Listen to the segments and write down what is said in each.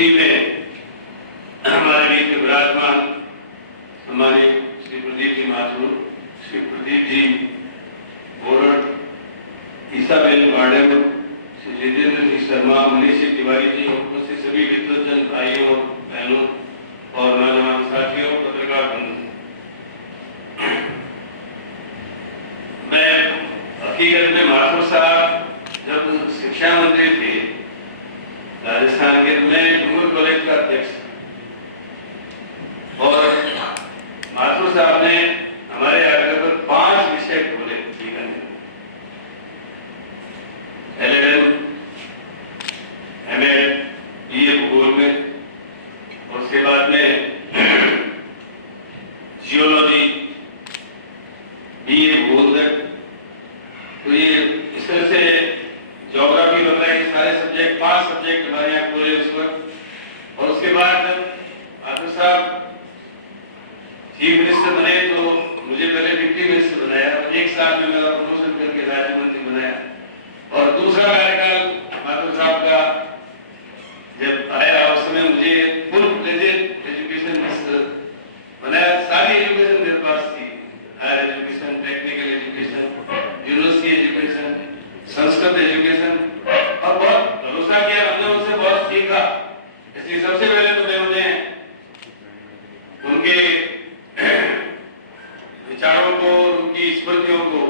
कुर्सी में हमारे बीच में विराजमान हमारे श्री प्रदीप जी माथुर, श्री प्रदीप जी बोरड, ईसाबेन वार्डन, श्री जितेंद्र जी शर्मा, मनीष तिवारी जी, उपस्थित सभी विद्वजन भाइयों और बहनों और नौजवान साथियों, पत्रकार बंधु, मैं हकीकत में माथुर साहब जब शिक्षा मंत्री थे राजस्थान के, मैं डूंगर कॉलेज का अध्यक्ष और माथुर साहब ने हमारे आग्रह पर 5 विषय खोले जीवन में, LLM, MA, BA भूगोल में, और उसके बाद में जियोलॉजी, BA भूगोल तक। तो ये इस तरह से ज्योग्राफी वगैरह ये सारे सब्जेक्ट 5 सब्जेक्ट हमारे यहाँ खोले उस वक्त। और उसके बाद माथुर साहब चीफ मिनिस्टर बने तो मुझे पहले डिप्टी मिनिस्टर बनाया और 1 साल में मेरा प्रमोशन करके राज्य मंत्री बनाया। और दूसरा कार्यकाल माथुर साहब का जब आया उस समय मुझे फुल फ्लेजेड एजुकेशन मिनिस्टर बनाया। सारी एजुकेशन मेरे पास थी, higher education, technical education, university education, Sanskrit education, और बहुत भरोसा किया हमने, उनसे बहुत सीखा। इसलिए सबसे पहले तो मैं उन्हें उनके विचारों को, उनकी स्मृतियों को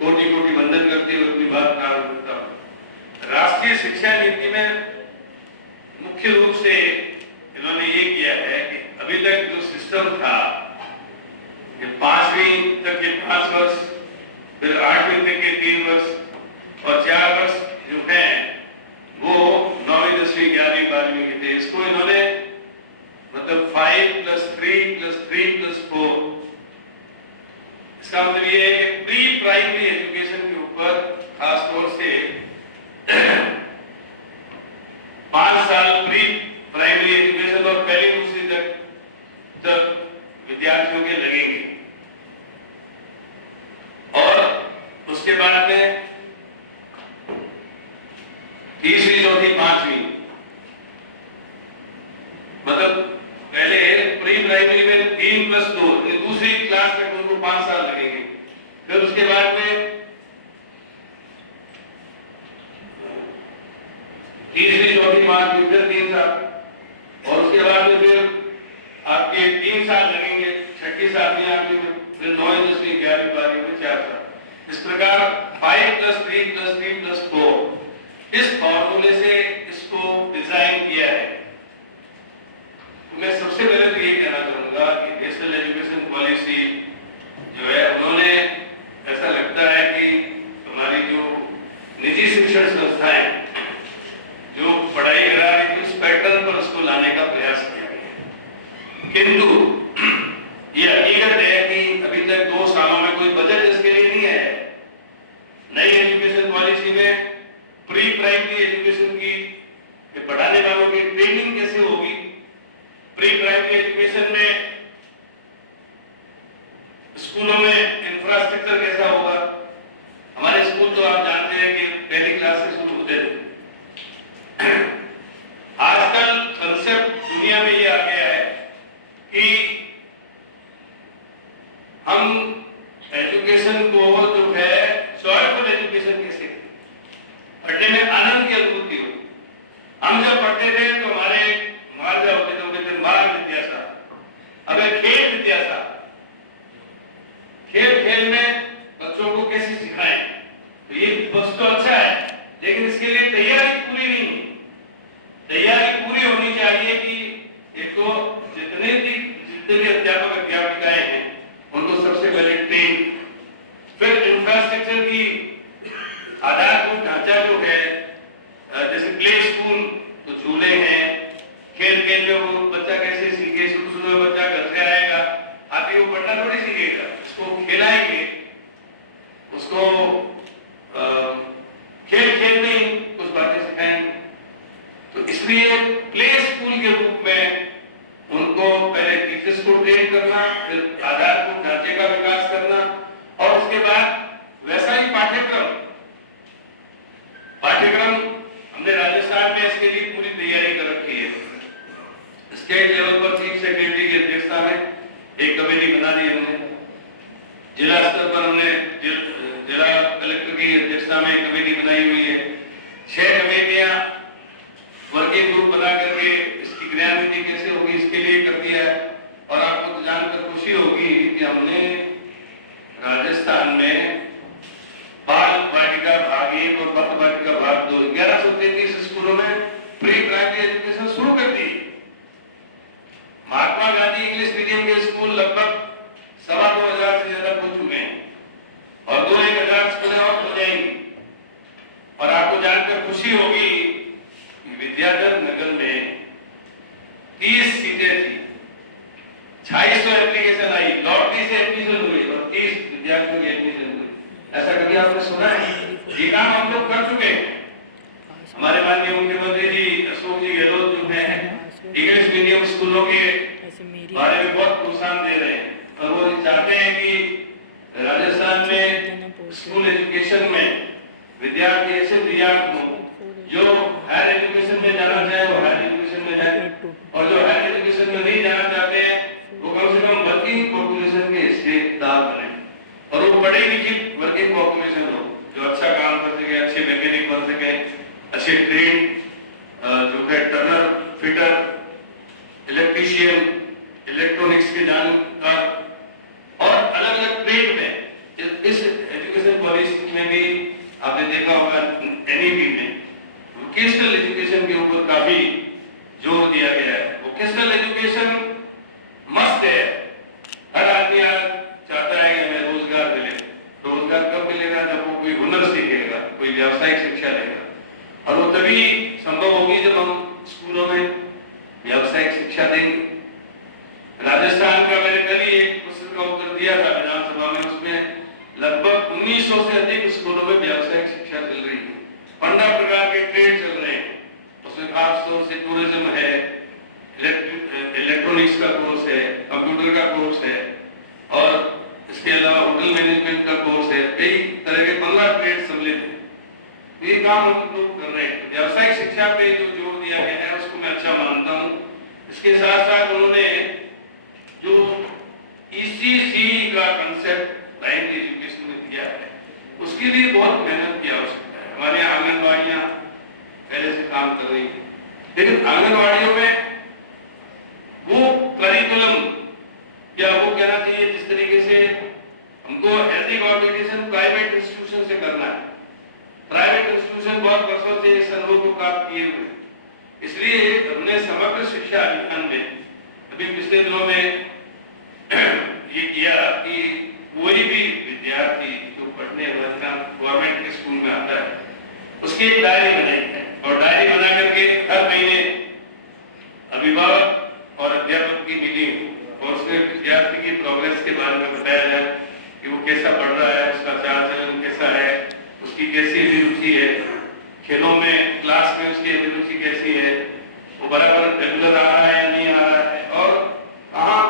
कोटि कोटि वंदन करते हुए अपनी बात प्रारंभ करता हूँ। राष्ट्रीय शिक्षा नीति में मुख्य रूप से इन्होंने ये किया है कि अभी तक जो सिस्टम था कि 5वीं तक के 5 वर्ष, फिर 8वीं तक के 3 वर्ष और 4 वर्ष जो है वो 9वीं 10वीं 11वीं 12वीं के थे। इसको इन्होंने मतलब 5+3+3+4, इसका मतलब ये है कि प्री प्राइमरी एजुकेशन के ऊपर खास तौर से 5 साल प्री प्राइमरी एजुकेशन और पहली दूसरी तक विद्यार्थियों के लगेंगे, और उसके बाद में तीसरी, चौथी, 5वीं, मतलब पहले प्री प्राइमरी में 3+2 दूसरी क्लास तक उनको 5 साल लगेंगे। फिर उसके बाद में तीसरी, चौथी, 5वीं, फिर 3 साल, और उसके बाद में फिर आपके 3 साल लगेंगे 6वीं 7वीं 8वीं में, फिर 9वीं 10वीं 11वीं 12वीं में 4 साल। इस प्रकार 5+3+3+4 इस फॉर्मूले से इसको डिजाइन किया है। मैं सबसे पहले तो ये कहना चाहूंगा कि नेशनल एजुकेशन पॉलिसी जो है, उन्होंने ऐसा लगता है कि हमारी जो निजी शिक्षण संस्थाएं जो पढ़ाई करा रही थी उस पैटर्न पर उसको लाने का प्रयास किया गया, किंतु ये हकीकत है कि अभी तक 2 सालों में कोई बजट इसके लिए नहीं है। नई एजुकेशन पॉलिसी में प्री प्राइमरी एजुकेशन की पढ़ाने वालों की ट्रेनिंग कैसे होगी, प्री प्राइमरी एजुकेशन में स्कूलों में इंफ्रास्ट्रक्चर कैसा होगा। हमारे स्कूल तो आप जानते हैं कि पहली क्लास से शुरू होते थे। आजकल कंसेप्ट दुनिया में ये आ गया है कि हम एजुकेशन को जो है जॉयफुल एजुकेशन कैसे, पढ़ने में आनंद की अनुभूति हो। हम जब पढ़ते थे तो हमारे मार्जा होते थे मार्ग विद्यासा, अब खेल विद्यासा, खेल खेल में बच्चों को कैसे सिखाएं। तो ये बस तो अच्छा है, लेकिन इसके लिए तैयारी पूरी नहीं है। तैयारी पूरी होनी चाहिए कि एक तो जितने भी अध्यापक अध्यापिकाएं हैं उनको सबसे पहले ट्रेन, फिर इंफ्रास्ट्रक्चर की आधारभूत ढांचा जो है, जैसे प्ले स्कूल तो झूले हैं, खेल खेल में वो बच्चा कैसे सीखे। शुरू में बच्चा घर से आएगा, आके वो पढ़ना थोड़ी सीखेगा, उसको खिलाएंगे, उसको खेल खेल में ही कुछ बातें सिखाएंगे। तो इसलिए प्ले स्कूल के रूप में उनको पहले टीचर्स को ट्रेन करना, फिर आधारभूत ढांचे का विकास करना, और उसके बाद वैसा ही पाठ्यक्रम हमने राजस्थान में इसके लिए पूरी तैयारी कर रखी है। स्टेट लेवल पर चीफ सेक्रेटरी की अध्यक्षता में एक कमेटी बना दी हमने। जिला स्तर पर हमने जिला कलेक्टर की अध्यक्षता में एक कमेटी बनाई हुई है। 6 कमेटियां वर्किंग ग्रुप बना करके इसकी क्रियान्विति कैसे होगी इसके लिए कर दिया है। और आपको तो जानकर खुशी होगी कि हमने राजस्थान में बाल वाटिका भाग 1 और बाल वाटिका भाग 2 1133 स्कूलों में प्री प्राइमरी एजुकेशन शुरू कर दी। महात्मा गांधी इंग्लिश मीडियम के स्कूल लगभग 2,2500 से ज्यादा हो चुके हैं और 2-1,000 स्कूलें और हो जाएंगी। और आपको जानकर खुशी होगी कि विद्याधर नगर में 30 सीटें थी, 2600 एप्लीकेशन आई, लॉटरी से एडमिशन हुई और 30 विद्यार्थियों की एडमिशन हुई। ऐसा कभी आपने सुना है? ये काम हम लोग कर चुके हैं। हमारे माननीय मुख्यमंत्री जी अशोक जी गहलोत जो है इंग्लिश मीडियम स्कूलों के बारे में बहुत प्रोत्साहन दे रहे हैं और वो चाहते हैं कि राजस्थान में स्कूल एजुकेशन में विद्यार्थी ऐसे विद्यार्थी हों जो हायर एजुकेशन में जाना चाहे वो हायर एजुकेशन में जाए और जो हायर एजुकेशन में नहीं जाना चाहते हैं वो कम से कम वर्किंग पॉपुलेशन के हिस्सेदार बने और वो पढ़ी लिखी वर्किंग पॉपुलेशन हो जो अच्छा काम कर सके, अच्छे मैकेनिक बन सके, अच्छे ट्रेन जो है टर्नर, फिटर, इलेक्ट्रीशियन, इलेक्ट्रॉनिक्स के जानकार और अलग अलग ट्रेड में। इस एजुकेशन पॉलिसी में भी आपने देखा होगा एनईपी में वोकेशनल एजुकेशन के ऊपर काफी जोर दिया गया है। वोकेशनल एजुकेशन मस्ट है। हर आदमी चाहता है कि हमें रोजगार मिले। रोजगार कब मिलेगा? जब वो कोई हुनर सीखेगा, कोई व्यावसायिक शिक्षा लेगा और वो तभी संभव होगी जब हम स्कूलों में व्यावसायिक शिक्षा देंगे। राजस्थान का मैंने कल ही एक क्वेश्चन का उत्तर दिया था विधानसभा में, उसमें लगभग 1900 से अधिक स्कूलों में व्यावसायिक शिक्षा चल रही है। 15 प्रकार के ट्रेड चल रहे हैं, उसमें खासतौर से टूरिज्म है, इलेक्ट्रॉनिक्स का कोर्स है, कंप्यूटर का कोर्स है और इसके अलावा होटल मैनेजमेंट का कोर्स है। कई तरह के 15 ट्रेड सम्मिलित है। ये काम हम लोग कर रहे हैं। व्यावसायिक शिक्षा पे जो जोर दिया गया है उसको मैं अच्छा मानता हूँ। इसके साथ साथ उन्होंने जो ECC का कंसेप्ट प्राइमरी एजुकेशन में दिया है उसके लिए बहुत मेहनत की आवश्यकता है। हमारे यहाँ आंगनबाड़ियाँ पहले से काम कर रही है, लेकिन आंगनबाड़ियों में वो करिकुलम या वो कहना चाहिए जिस तरीके से हमको हेल्दी कॉम्पिटिशन प्राइवेट इंस्टीट्यूशन से करना है। प्राइवेट इंस्टीट्यूशन बहुत वर्षों से इस अनुभव को प्राप्त किए हुए, इसलिए हमने समग्र शिक्षा अभियान में अभी पिछले दिनों में ये किया कि कोई भी विद्यार्थी जो पढ़ने वाला गवर्नमेंट के स्कूल में आता है उसकी एक डायरी बनाई है और डायरी बना करके हर महीने अभिभावक और अध्यापक की मीटिंग और उसमें विद्यार्थी की प्रोग्रेस के बारे में बताया जाए कि वो कैसा पढ़ रहा है, उसका चाल चलन कैसा है, उसकी कैसी अभिरुचि है, खेलों में क्लास में उसकी अभिरुचि कैसी है, वो बराबर रेगुलर आ रहा है या नहीं आ रहा है और कहाँ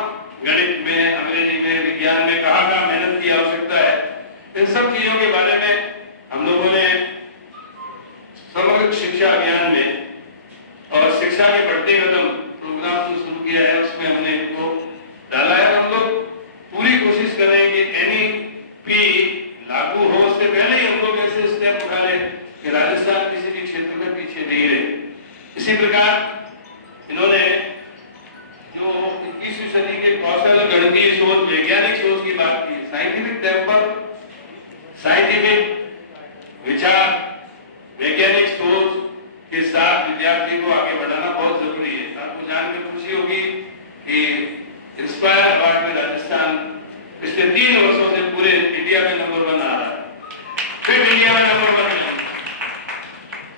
गणित में, अंग्रेजी में, विज्ञान में कहाँ मेहनत की आवश्यकता है। इन सब चीजों के बारे में हम लोगों ने समग्र शिक्षा अभियान में और शिक्षा के बढ़ते कदम प्रोग्राम शुरू किया है, उसमें हमने इनको डाला है। हम लोग पूरी कोशिश करें कि NEP लागू हो उससे पहले ही हम लोग ऐसे स्टेप उठा लें कि राजस्थान किसी भी क्षेत्र में पीछे नहीं रहे। इसी प्रकार इन्होंने जो 21वीं सदी के कौशल, गणितीय सोच, वैज्ञानिक सोच की बात की, साइंटिफिक टेम्पर, साइंटिफिक विचार, वैज्ञानिक सोच के साथ विद्यार्थी को आगे बढ़ाना बहुत जरूरी है। आपको जानकर खुशी होगी कि इंस्पायर अवार्ड में राजस्थान पिछले 3 वर्षों से पूरे इंडिया में नंबर 1 आ रहा है, फिर इंडिया में नंबर 1 है।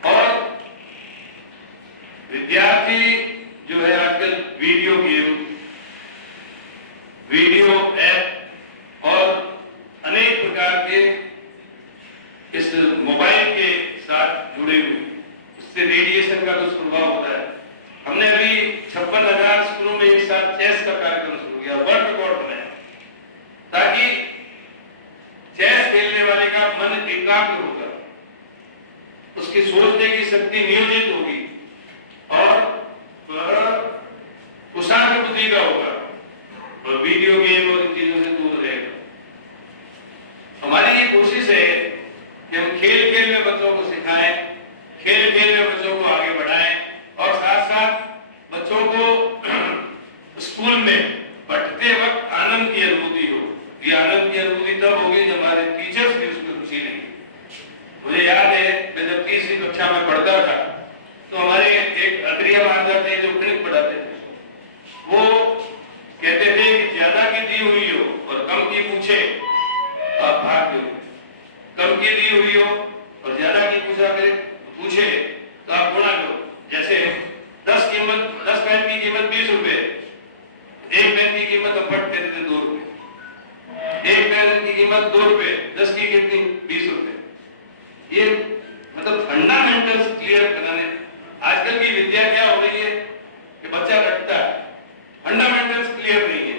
और विद्यार्थी जो है आजकल वीडियो गेम, वीडियो ऐप और अनेक प्रकार के इस मोबाइल के साथ जुड़े हुए, उससे रेडिएशन का दुष्प्रभाव होता है। हमने अभी 56,000 स्कूलों में एक साथ चेस का कार्यक्रम शुरू किया, वर्ल्ड रिकॉर्ड बनाया, ताकि चेस खेलने वाले का मन एकाग्र होगा, उसकी सोचने की शक्ति नियोजित होगी और कितनी 20 रुपए। ये मतलब फंडामेंटल्स क्लियर कराने। आजकल की विद्या क्या हो रही है कि बच्चा रटता है, फंडामेंटल्स क्लियर नहीं है।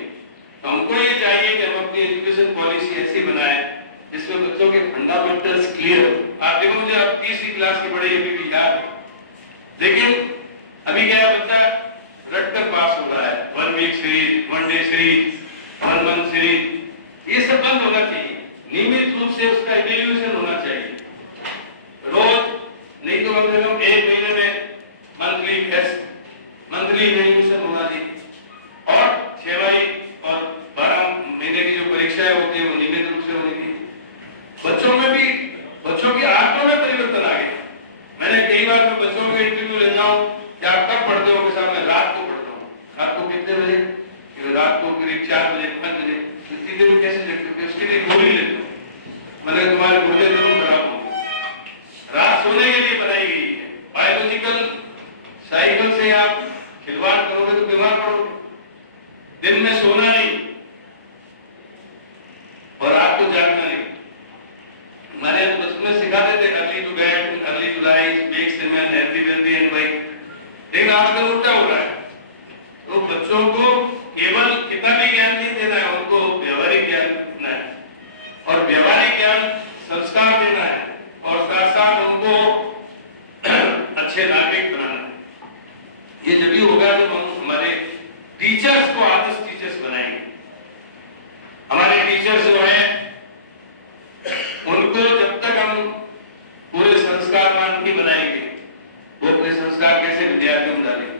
तो हमको ये चाहिए कि हम अपनी एजुकेशन पॉलिसी ऐसी बनाए जिसमें बच्चों के फंडामेंटल्स क्लियर हो। आप देखो, मुझे आप तीसरी क्लास के बड़े अभी भी याद है, लेकिन अभी क्या है, बच्चा रट कर पास हो रहा है। 1 week series, 1 day series, 1 month series, ये सब बंद होना चाहिए। नियमित रूप से उसका इवैल्यूएशन होना चाहिए रोज, नहीं तो कम से कम 1 महीने में मंथली टेस्ट, मंथली इवैल्यूएशन होना चाहिए। और 6वाई और 12 महीने की जो परीक्षाएं होती है वो नियमित रूप से होनी चाहिए। बच्चों में भी, बच्चों की आदतों में परिवर्तन आ गया। मैंने कई बार मैं बच्चों के इंटरव्यू लेता हूँ कि आप कब पढ़ते हो, के साथ मैं रात को पढ़ता हूँ। रात को कितने बजे? रात को करीब 4 बजे 5 बजे। इतनी देर में कैसे लेते हो? उसके लिए गोली लेते हो। मैंने तुम्हारे गुर्दे जरूर खराब होंगे। रात सोने के लिए बनाई गई है। बायोलॉजिकल साइकिल से आप खिलवाड़ करोगे तो बीमार पड़ोगे। दिन में सोना नहीं और रात को जागना नहीं। मैंने उसमें सिखाते थे early to bed, early to rise, makes a man healthy and white. लेकिन आजकल उल्टा हो रहा है। तो बच्चों को केवल किताबी ज्ञान नहीं देना है, उनको व्यवहारिक ज्ञान देना है, और व्यवहारिक ज्ञान संस्कार देना है, और साथ साथ उनको अच्छे नागरिक बनाना है। ये जब भी होगा जब हम हमारे टीचर्स को आदर्श टीचर्स बनाएंगे। हमारे टीचर्स जो है उनको जब तक हम पूरे संस्कारवान की बनाएंगे, वो अपने संस्कार कैसे विद्यार्थियों में डालेंगे।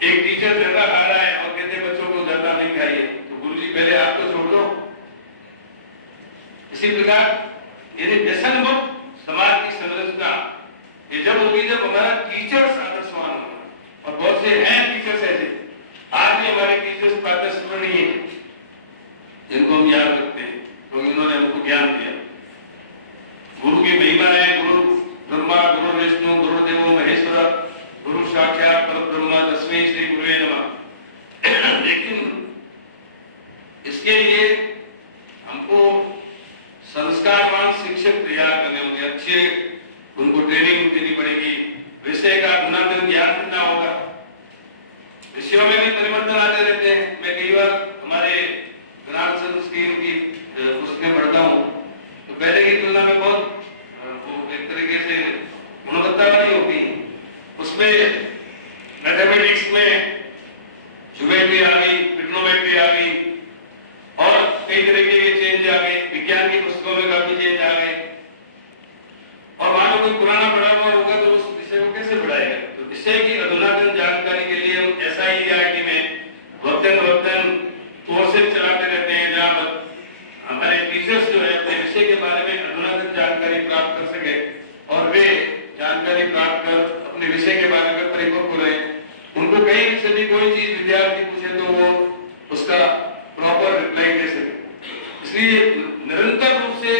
एक टीचर जर्दा खा रहा है और कहते बच्चों को जर्दा नहीं खाइए, तो गुरुजी पहले आप तो छोड़ दो। इसी प्रकार यदि व्यसन मुक्त समाज की संरचना ये जब होगी जब हमारा टीचर्स आदर्शवान होगा। और बहुत से हैं टीचर्स ऐसे, आज भी हमारे टीचर्स प्रातःस्मरणीय है, जिनको हम याद रखते हैं क्योंकि उन्होंने हमको ज्ञान दिया। गुरु की महिमा है, गुरु ब्रह्मा गुरु विष्णु गुरुदेवो महेश्वर गुरु साक्षात परब्रह्म तस्मै श्री गुरुवे नमः। लेकिन इसके लिए हमको संस्कारवान शिक्षक तैयार करने होंगे, अच्छे उनको ट्रेनिंग देनी पड़ेगी, विषय का अधुनातन ज्ञान देना होगा। विषयों में भी परिवर्तन आते रहते हैं। मैं कई बार हमारे ग्राम स्कीम की पुस्तकें पढ़ता हूँ तो पहले की तुलना में बहुत वो एक तरीके से गुणवत्ता वाली होती है। उसमें मैथमेटिक्स में ज्योमेट्री आ गई, ट्रिग्नोमेट्री आ गई, और कई तरीके के चेंज आ गए। विज्ञान की पुस्तकों में काफी चेंज आ गए। और मान लो कोई पुराना पढ़ा हुआ होगा तो उस विषय को कैसे पढ़ाएगा। तो विषय की अधुनातन जानकारी के लिए हम SIERT में वक्तन कोर्सेज चलाते रहते हैं, जहाँ हमारे टीचर्स जो है अपने विषय के बारे में अधुनातन जानकारी प्राप्त कर सके और वे जानकारी प्राप्त कर अपने विषय के बारे में परिपक्व रहे। उनको कहीं से भी कोई चीज विद्यार्थी पूछे तो वो उसका प्रॉपर रिप्लाई दे सके। इसलिए निरंतर रूप से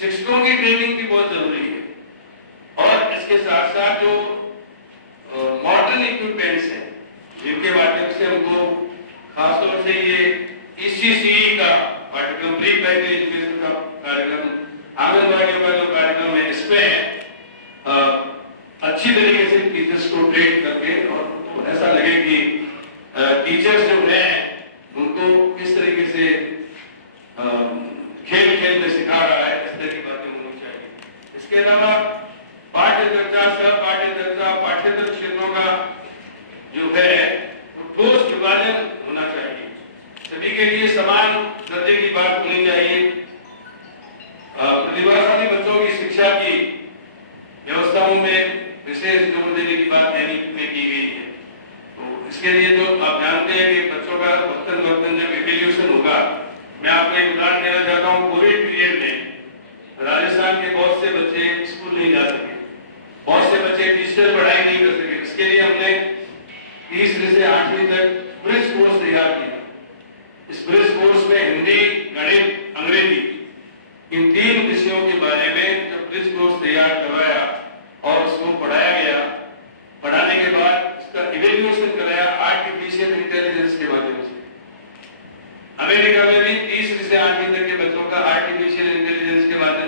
शिक्षकों की ट्रेनिंग भी बहुत जरूरी है। और इसके साथ साथ जो मॉडर्न इक्विपमेंट्स हैं जिनके माध्यम से हमको खासतौर से ये ECCE का पाठ्यक्रम, प्री प्राइमरी एजुकेशन का कार्यक्रम, आंगनबाड़ियों का जो कार्यक्रम है, इसमें अच्छी तरीके से टीचर्स को ट्रेन करके और ऐसा लगे कि टीचर्स जो हैं उनको किस तरीके से खेल खेल में सिखा रहा है, इस तरह की बातें होनी चाहिए। इसके अलावा पाठ्य चर्चा, सह पाठ्य चर्चा, पाठ्येतर क्षेत्रों का जो है ठोस विभाजन होना चाहिए। सभी के लिए समान दर्जे की बात होनी चाहिए। प्रतिभाशाली बच्चों की शिक्षा की व्यवस्थाओं में विशेष जोर देने की बात में की गई है। तो इसके लिए तो आप जानते हैं कि बच्चों का वक्तन जब इवैल्यूएशन होगा, मैं आपको एक उदाहरण देना चाहता हूँ। कोविड पीरियड में राजस्थान के बहुत से बच्चे स्कूल नहीं जा सके, बहुत से बच्चे डिजिटल पढ़ाई नहीं कर सके। इसके लिए हमने तीसरे से 8वीं तक ब्रिज कोर्स तैयार किया। इस ब्रिज कोर्स में हिंदी, गणित, अंग्रेजी इन 3 विषयों के बारे में जब ब्रिज कोर्स तैयार करवाया और उसको पढ़ाया गया, पढ़ाने के बाद इसका इवैल्यूएशन कराया आर्टिफिशियल इंटेलिजेंस के माध्यम से। अमेरिका में भी 30 से 8वीं तक के बच्चों का आर्टिफिशियल इंटेलिजेंस के माध्यम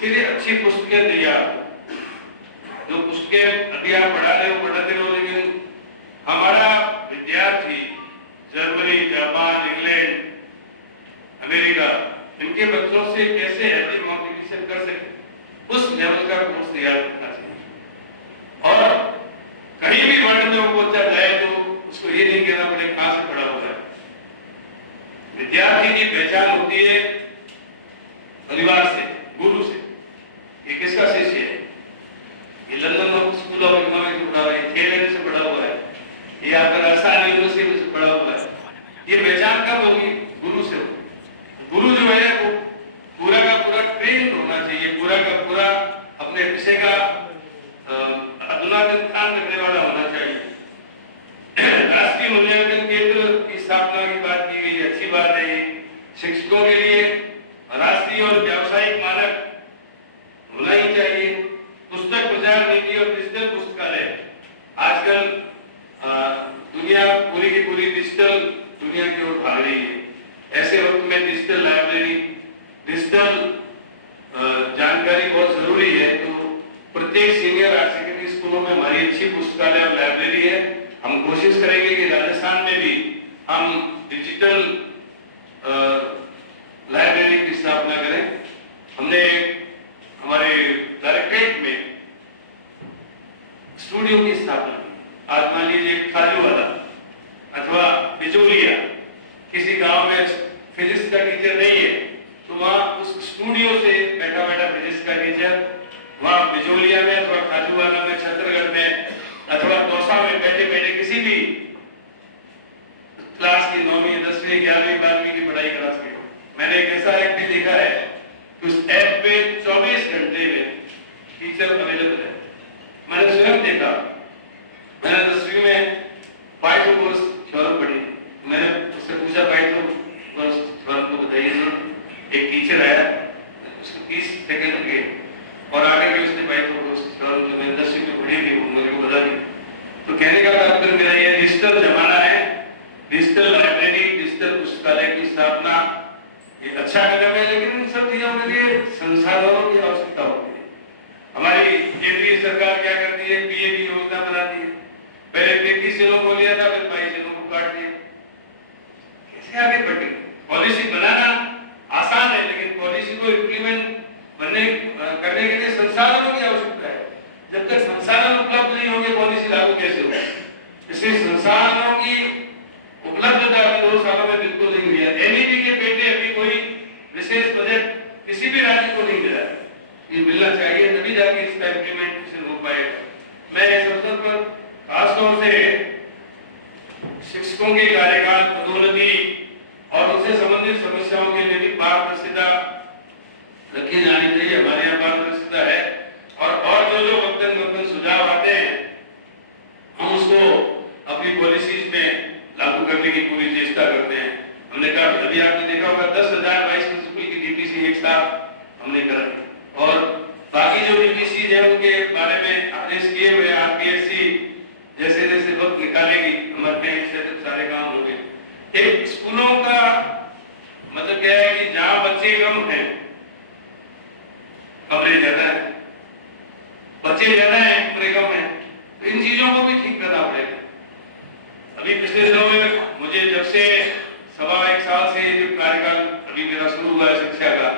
इसके लिए अच्छी पुस्तकें तैयार, जो पुस्तकें अभी आप पढ़ा रहे हो पढ़ाते रहो, लेकिन हमारा विद्यार्थी जर्मनी, जापान, इंग्लैंड, अमेरिका, इनके बच्चों से कैसे हेल्दी कॉम्पिटिशन कर सके, उस लेवल का कोर्स तैयार करना चाहिए। और कहीं भी वर्ल्ड में वो बच्चा जाए तो उसको ये नहीं कहना पड़े कहां से पढ़ा हुआ है। विद्यार्थी की पहचान होती है परिवार से, गुरु से, ये किसका शिष्य है, ये लंदन स्कूल ऑफ इकोनॉमिक्स से पढ़ा हुआ है, केएलएन से पढ़ा हुआ है, ये आपका राजस्थान यूनिवर्सिटी से पढ़ा हुआ है। ये पहचान कब होगी, गुरु से होगी। गुरु जो है वो पूरा का पूरा ट्रेन होना चाहिए, पूरा का पूरा अपने विषय का अधुनातन काम करने वाला होना चाहिए। राष्ट्रीय मूल्यांकन केंद्र की स्थापना की बात की गई, अच्छी बात है। ये शिक्षकों के लिए राष्ट्रीय और व्यावसायिक मानक होना ही चाहिए। पुस्तक प्रचार नीति और डिजिटल पुस्तकालय, आजकल दुनिया पूरी की पूरी डिजिटल दुनिया की ओर भाग रही है। ऐसे वक्त में डिजिटल लाइब्रेरी, डिजिटल जानकारी बहुत जरूरी है। तो प्रत्येक सीनियर हायर सेकेंडरी स्कूलों में हमारी अच्छी पुस्तकालय और लाइब्रेरी है। हम कोशिश करेंगे कि राजस्थान में भी हम डिजिटल लाइब्रेरी की स्थापना करें। हमने हमारे डायरेक्टरेट में स्टूडियो की स्थापना की। आज मान लीजिए खाजूवाला अथवा बिजोलिया, किसी गांव में फिजिक्स का टीचर नहीं है, तो वहां उस स्टूडियो से बैठा बैठा फिजिक्स का टीचर वहां बिजोलिया में अथवा खाजूवाला में, छत्तरगढ़ में अथवा दौसा में बैठे बैठे किसी भी क्लास की 9वीं, 10वीं, 11वीं, 12वीं की पढ़ाई करा सके। मैंने एक ऐसा ऐप भी देखा है कि उस ऐप पे 24 घंटे में टीचर अवेलेबल है। मैंने स्वयं देखा। मैंने 10वीं में पाइथन कोर्स थ्योरम पढ़ी। मैंने उससे पूछा पाइथन कोर्स थ्योरम को बताइए। एक टीचर आया, उसको 30 सेकंड लगे और आगे के उसने पाइथन कोर्स थ्योरम जो मैंने 10वीं में पढ़ी थी वो मेरे को बता दी। तो कहने का तात्पर्य मेरा ये, डिजिटल जमाना है, डिजिटल लाइब्रेरी, डिजिटल पुस्तकालय की स्थापना ये अच्छा कदम है, लेकिन इन सब चीजों के लिए संसाधनों की आवश्यकता होती है। हमारी केंद्रीय सरकार क्या करती है, पीएपी योजना बनाती है। पहले 33 जिलों को लिया था, फिर 22 जिलों को काट दिया। कैसे आगे बढ़े? पॉलिसी बनाना आसान है, लेकिन पॉलिसी को इम्प्लीमेंट करने के लिए संसाधनों की आवश्यकता है। जब तक संसाधन उपलब्ध नहीं होंगे, पॉलिसी लागू कैसे होगी? इसलिए संसाधनों की उपलब्धता 2 सालों में बिल्कुल नहीं हुई है। एनईपी के पेटे अभी कोई विशेष बजट किसी भी राज्य को नहीं मिला। ये मिलना चाहिए, तभी जाके इसका इम्प्लीमेंटेशन हो पाएगा। मैं इस अवसर पर खासतौर से शिक्षकों के कार्यकाल, पदोन्नति और उनसे संबंधित समस्याओं के लिए भी पारदर्शिता रखी जानी चाहिए। हमारे यहाँ पारदर्शिता है और जो वक्तन सुझाव आते हैं हम उसको अपनी पॉलिसीज में लागू करने की पूरी चेष्टा करते हैं। हमने कहा, अभी आपने देखा होगा 10,000 वाइस प्रिंसिपल की डीपीसी एक साथ हमने करा और बाकी जो डीपीसी है उनके बारे में आदेश किए हुए। आरपीएससी जैसे जैसे वक्त निकालेगी, हमारे सारे काम होंगे। एक स्कूलों का मतलब क्या है कि जहां बच्चे कम हैं, कमरे ज्यादा है, बच्चे ज्यादा है, कमरे कम है, तो इन चीजों को भी ठीक करना पड़ेगा। अभी पिछले दिनों में मुझे जब से 1.25 साल से जो कार्यकाल अभी मेरा शुरू हुआ है शिक्षा का,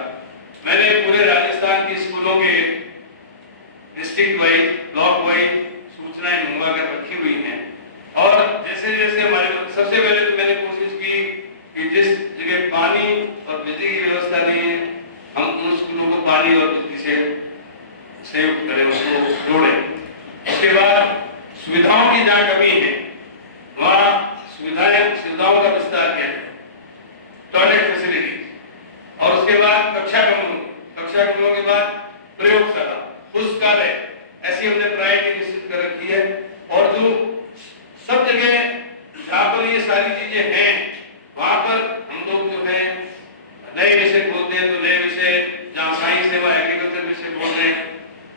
मैंने पूरे राजस्थान की स्कूलों के डिस्ट्रिक्ट वाइज, ब्लॉक वाइज सूचनाएं मंगवा कर रखी हुई हैं। और जैसे जैसे हमारे सबसे पहले तो मैंने कोशिश की कि जिस जगह पानी और बिजली की व्यवस्था नहीं है, हम उन स्कूलों को पानी और बिजली से संयुक्त करें, उसको जोड़ें। उसके बाद सुविधाओं की जहाँ कमी है वहाँ सुविधाओं का विस्तार किया जाए, टॉयलेट फैसिलिटी, और उसके बाद कक्षा कमरों के बाद प्रयोगशाला, पुस्तकालय, ऐसी हमने प्रायोरिटी निश्चित कर रखी है। और जो सब जगह जहाँ पर ये सारी चीजें हैं वहां पर हम लोग जो है नए विषय बोलते हैं, तो नए विषय जहाँ साइंस सेवा एग्रीकल्चर विषय बोल रहे हैं।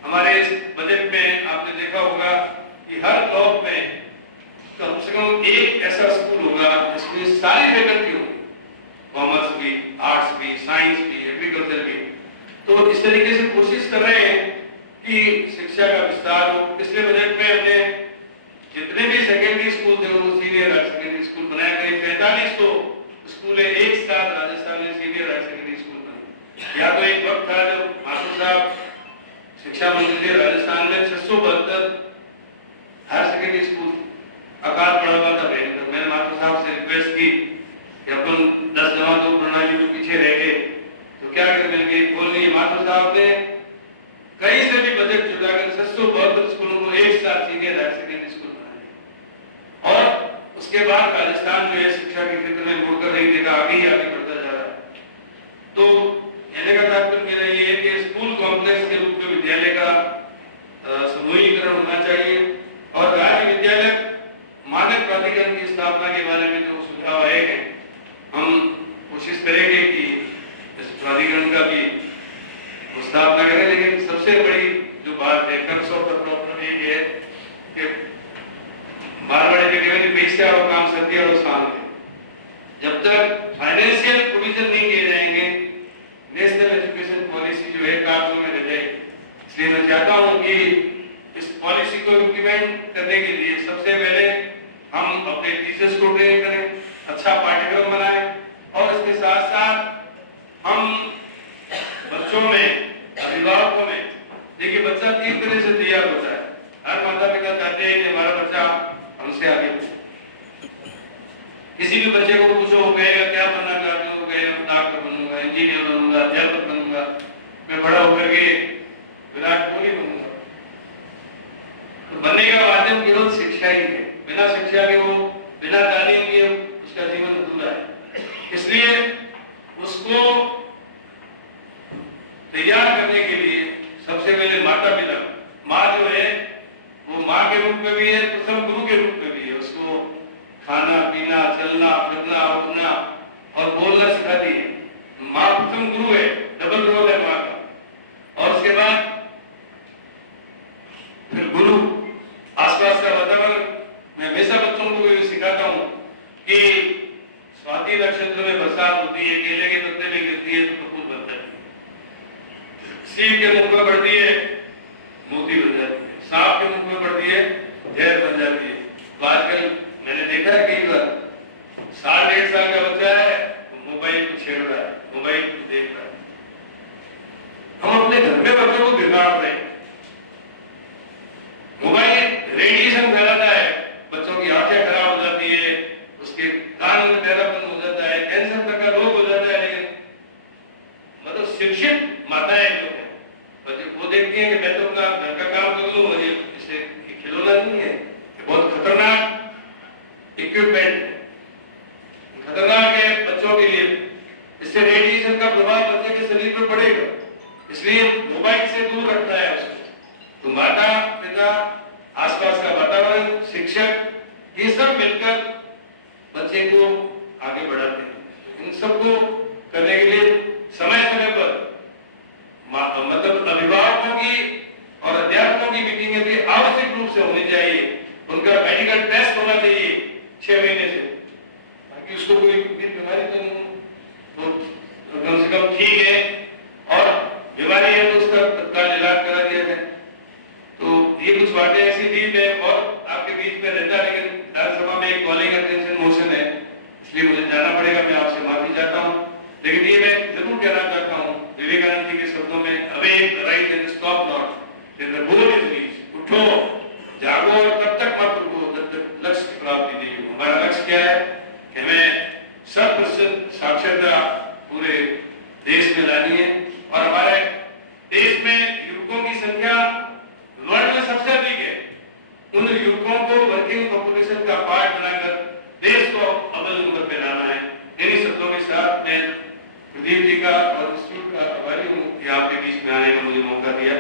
हमारे इस बजट में आपने देखा होगा कि हर ब्लॉक में कम से कम एक ऐसा स्कूल होगा जिसमें सारी फैकल्टी होगी, कॉमर्स भी, आर्ट्स भी, साइंस भी, एग्रीकल्चर भी। तो तो इस तरीके से कोशिश कर रहे हैं कि शिक्षा का विस्तार हो। पिछले बजट में हमने जितने भी सेकेंडरी स्कूल थे वो सीनियर हायर सेकेंडरी स्कूल बनाया। करीब 4500 स्कूल एक साथ राजस्थान में सीनियर हायर सेकेंडरी स्कूल बने। या तो एक वक्त था जब माथुर साहब शिक्षा मंत्री थे, राजस्थान में 672 हायर सेकेंडरी स्कूल, अकाल पड़ा हुआ था भयंकर। मैंने माथुर साहब से रिक्वेस्ट की कि अपन 10-2 प्रणाली में पीछे रह गए तो क्या करेंगे। बोलिए माथुर साहब ने कहीं से भी बजट जुटाकर 672 स्कूलों को एक साथ सीनियर हायर सेकेंडरी स्कूल बनाए। और उसके बाद राजस्थान जो है शिक्षा के क्षेत्र में मुड़कर नहीं देखा, आगे ही आगे बढ़ता जा रहा है। तो कहने का तात्पर्य मेरा ये है कि स्कूल कॉम्प्लेक्स के रूप में विद्यालय का समूहीकरण होना चाहिए और राज्य विद्यालय मानक प्राधिकरण की स्थापना के बारे में जो सुझाव आए हैं, हम कोशिश करेंगे कि इस प्राधिकरण का भी स्थापना करें। लेकिन सबसे बड़ी जो बात है, क्रक्स ऑफ द प्रॉब्लम ये है कि बार-बार ये कहते हैं पैसे और काम सत्य और शांति, जब तक फाइनेंशियल प्रोविजन नहीं किए जाएंगे नेशनल एजुकेशन पॉलिसी जो है काबू में रह जाएगी। इसलिए मैं चाहता हूं कि इस पॉलिसी को इम्प्लीमेंट करने के लिए सबसे पहले हम अपने टीचर्स को ट्रेन करें, अच्छा पाठ्यक्रम बनाएं और इसके साथ साथ हम बच्चों में, अभिभावकों में, देखिए बच्चा 3 तरह से तैयार होता है। हर माता पिता चाहते हैं कि हमारा बच्चा हमसे आगे बढ़े। किसी भी बच्चे को पूछो वो कहेगा क्या बनना चाहते हो, कहेगा डॉक्टर बनूंगा, इंजीनियर बनूंगा, अध्यापक बनूंगा, मैं बड़ा होकर के विराट कोहली बनूंगा। तो बनने का माध्यम केवल शिक्षा ही है। बिना शिक्षा के वो, बिना तालीम के उसका जीवन अधूरा है। इसलिए उसको तैयार करने के लिए सबसे पहले माता पिता, माँ जो है वो माँ के रूप में भी है, प्रथम गुरु के रूप में भी है। उसको खाना पीना, चलना फिरना, उठना और बोलना सिखाती है। माँ प्रथम गुरु है, डबल रोल है माँ का। और उसके बाद फिर गुरु, आसपास का वातावरण। मैं हमेशा बच्चों को ये सिखाता हूँ कि स्वाति नक्षत्र में बरसात होती है, केले के पत्ते में गिरती है तो फूल बनता है, सीप के मुख में बढ़ती है मोती बन जाती है, सांप के मुख में बढ़ती है जहर बन जाती है। तो आजकल मैंने देखा है कई बार 1.5 साल का बच्चा है तो मोबाइल को छेड़ रहा है, मोबाइल को देख रहा है। हम अपने घर में बच्चों को बिगाड़ रहे हैं। मोबाइल रेडिएशन फैलाता है, बच्चों की आंखें खराब हो जाती है, उसके कान में बहरापन हो जाता है, कैंसर तक का रोग हो जाता है। लेकिन मतलब शिक्षित माताएं जो है वो देखती हैं कि मैं तो अपना घर का काम कर लूं, मुझे इससे खिलौना नहीं है, बहुत खतरनाक इक्विपमेंट, खतरनाक है बच्चों के लिए। इससे रेडिएशन का प्रभाव बच्चे के शरीर पर पड़ेगा, इसलिए मोबाइल से दूर रखना है उसको। तो माता पिता, आसपास का वातावरण, शिक्षक, ये सब मिलकर बच्चे को आगे बढ़ाते हैं। इन सबको करने के लिए समय समय पर मतलब अभिभावकों की और अध्यापकों की मीटिंगें भी आवश्यक रूप से होनी चाहिए। उनका मेडिकल टेस्ट होना चाहिए 6 महीने से, ताकि उसको कोई बीमारी तो नहीं हो, तो कम से कम ठीक है, और बीमारी है तो उसका तत्काल इलाज करा दिया जाए। तो ये कुछ बातें ऐसी थी, मैं और आपके बीच में रहता, लेकिन विधानसभा में एक कॉलिंग अटेंशन मोशन है, इसलिए मुझे जाना पड़ेगा। मैं आपसे माफी चाहता हूँ, लेकिन ये मैं जरूर कहना चाहता हूँ विवेकानंद जी के शब्दों में, awake, rise and stop not, the goal is reached. उठो, जागो और तब तक मत रुको जब तक लक्ष्य की प्राप्ति नहीं हो। हमारा लक्ष्य क्या है कि हमें 100% साक्षरता पूरे देश में लानी है, और हमारे देश में युवकों की संख्या वर्ल्ड में सबसे अधिक है। उन युवकों को वर्किंग पॉपुलेशन का पार्ट बनाकर देश को अव्वल नंबर पे लाना है। इन्हीं शब्दों के साथ मैं प्रदीप जी का और इंस्टीट्यूट का आभारी हूँ कि आपके बीच में आने का मुझे मौका दिया।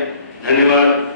धन्यवाद।